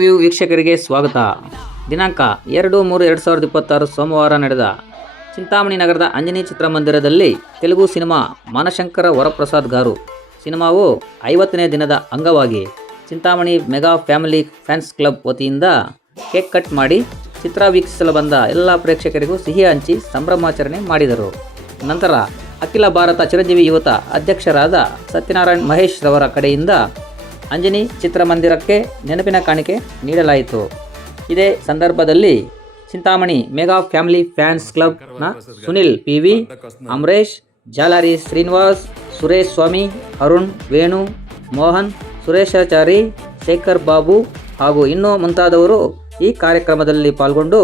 View ವೀಕ್ಷಕರಿಗೆ ಸ್ವಾಗತ. ದಿನಾಂಕ 2-3-2026 ಸೋಮವಾರ ನಡೆದ ಚಿಂತಾಮಣಿ ನಗರದ ಅಂಜನಿ ಚಿತ್ರಮಂದಿರದಲ್ಲಿ ತೆಲುಗು ಸಿನಿಮಾ ಮಾನಶಂಕರ ವರಪ್ರಸಾದ್ ಗಾರು ಸಿನಿಮಾವು 50ನೇ ದಿನದ ಅಂಗವಾಗಿ Chintamani mega family fans club ವತಿಯಿಂದ ಕೇಕ್ ಕಟ್ ಮಾಡಿ ಚಿತ್ರ ವೀಕ್ಷಿಸಲು ಬಂದ ಎಲ್ಲ ಪ್ರೇಕ್ಷಕರಿಗೂ ಸಿಹಿ ಹಂಚಿ ಸಂಭ್ರಮಾಚರಣೆ ಮಾಡಿದರು. ನಂತರ ಅಖಿಲ ಭಾರತ ಚಿರಂಜೀವಿ ಯುವತ ಅಧ್ಯಕ್ಷರಾದ ಸತ್ಯನಾರಾಯಣ್ ಮಹೇಶ್ ರವರ ಕಡೆಯಿಂದ ಅಂಜನಿ ಚಿತ್ರಮಂದಿರಕ್ಕೆ ನೆನಪಿನ ಕಾಣಿಕೆ ನೀಡಲಾಯಿತು. ಇದೇ ಸಂದರ್ಭದಲ್ಲಿ ಚಿಂತಾಮಣಿ ಮೆಗಾ ಫ್ಯಾಮಿಲಿ ಫ್ಯಾನ್ಸ್ ಕ್ಲಬ್ನ ಸುನಿಲ್ PV, ಅಮರೇಶ್, ಜಾಲಾರಿ ಶ್ರೀನಿವಾಸ್, ಸುರೇಶ್ ಸ್ವಾಮಿ, ಅರುಣ್, ವೇಣು, ಮೋಹನ್, ಸುರೇಶಾಚಾರಿ, ಶೇಖರ್ ಬಾಬು ಹಾಗೂ ಇನ್ನೂ ಮುಂತಾದವರು ಈ ಕಾರ್ಯಕ್ರಮದಲ್ಲಿ ಪಾಲ್ಗೊಂಡು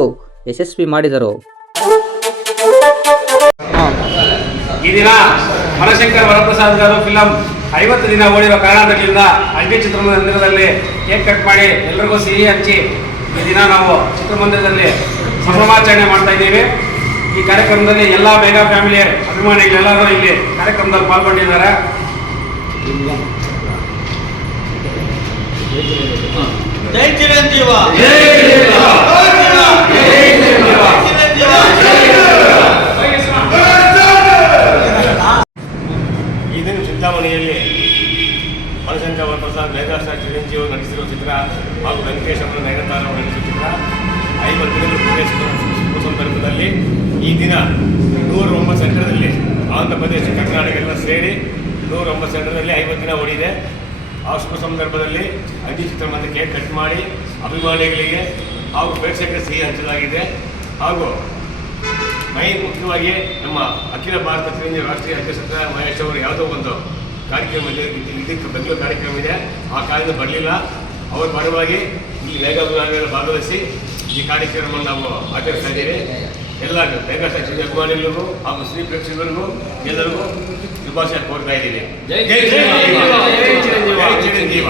ಯಶಸ್ವಿ ಮಾಡಿದರು. ಈ ದಿನ ಮಾನಶಂಕರ ವರಪ್ರಸಾದ್ ಗಾರು ಫಿಲಂ 50 ದಿನ ಓಡಿರುವ ಕಾರಣದಿಂದ ಅಂಜನಿ ಚಿತ್ರಮಂದಿರದಲ್ಲಿ ಕೇಕ್ ಕಟ್ ಮಾಡಿ ಎಲ್ಲರಿಗೂ ಸಿಹಿ ಹಂಚಿ ಈ ದಿನ ನಾವು ಚಿತ್ರಮಂದಿರದಲ್ಲಿ ಸಂಭ್ರಮಾಚರಣೆ ಮಾಡ್ತಾ ಇದ್ದೀವಿ. ಈ ಕಾರ್ಯಕ್ರಮದಲ್ಲಿ ಎಲ್ಲ ಮೆಗಾ ಫ್ಯಾಮಿಲಿ ಅಭಿಮಾನಿಗಳೆಲ್ಲರೂ ಇಲ್ಲಿ ಕಾರ್ಯಕ್ರಮದಲ್ಲಿ ಪಾಲ್ಗೊಂಡಿದ್ದಾರೆ. ಜೈ ಚಿರಂಜೀವ. ಈ ದಿನ ಚಿಂತಾಮಣಿಯಲ್ಲಿ ಮಾನಶಂಕರ ವರಪ್ರಸಾದ್ ಮೆಗಾಸ್ಟಾರ್ ಚಿರಂಜೀವಿ ನಟಿಸಿರುವ ಚಿತ್ರ ಹಾಗೂ ವೆಂಕಟೇಶ್ ಅವರು ನಯನತಾರ ನಟಿಸಿರುವ ಚಿತ್ರ 50 ದಿನಗಳು ಪೂರೈಸಿದ ಸಂದರ್ಭದಲ್ಲಿ ಈ ದಿನ 109 ಸೆಂಟರ್ದಲ್ಲಿ ಆಂಧ್ರ ಪ್ರದೇಶ ಕರ್ನಾಟಕ ಎಲ್ಲ ಸೇರಿ 109 ಸೆಂಟರ್ದಲ್ಲಿ 50 ದಿನ ಓಡಿದೆ. ಆ ಶುಭ ಸಂದರ್ಭದಲ್ಲಿ ಅಂಜನಿ ಚಿತ್ರಮಂದಿರ ಕೇಕ್ ಕಟ್ ಮಾಡಿ ಅಭಿಮಾನಿಗಳಿಗೆ ಹಾಗೂ ಪ್ರೇಕ್ಷಕರಿಗೆ ಸಿಹಿ ಹಂಚಲಾಗಿದೆ. ಹಾಗೂ ಮುಖ್ಯವಾಗಿ ನಮ್ಮ ಅಖಿಲ ಭಾರತ ಚಿರಂಜೀವಿ ರಾಷ್ಟ್ರೀಯ ಅಧ್ಯಕ್ಷ ಸತ್ಯನಾರಾಯಣ ಮಹೇಶ್ ಅವರು ಯಾವುದೋ ಒಂದು ಕಾರ್ಯಕ್ರಮ ಇದಕ್ಕೆ ಬೆಂಗಳೂರು ಕಾರ್ಯಕ್ರಮ ಇದೆ, ಆ ಕಾರಣದಿಂದ ಬರಲಿಲ್ಲ. ಅವರ ಪರವಾಗಿ ಇಲ್ಲಿ ಮೆಗಾಭಿಮಾನಿಗಳು ಭಾಗವಹಿಸಿ ಈ ಕಾರ್ಯಕ್ರಮವನ್ನು ನಾವು ಆಚರಿಸ್ತಾ ಇದ್ದೀವಿ. ಎಲ್ಲ ಮೆಗಾಸ್ಟಾರ್ ಚಿರಂಜೀವಿ ಅಭಿಮಾನಿಗಳಿಗೂ ಹಾಗೂ ಶ್ರೀ ಪ್ರೇಕ್ಷಕರಿಗೂ ಎಲ್ಲರಿಗೂ ಶುಭಾಶಯ ಕೋರ್ತಾ ಇದ್ದೀವಿ. ಜೈ ಚಿರಂಜೀವ.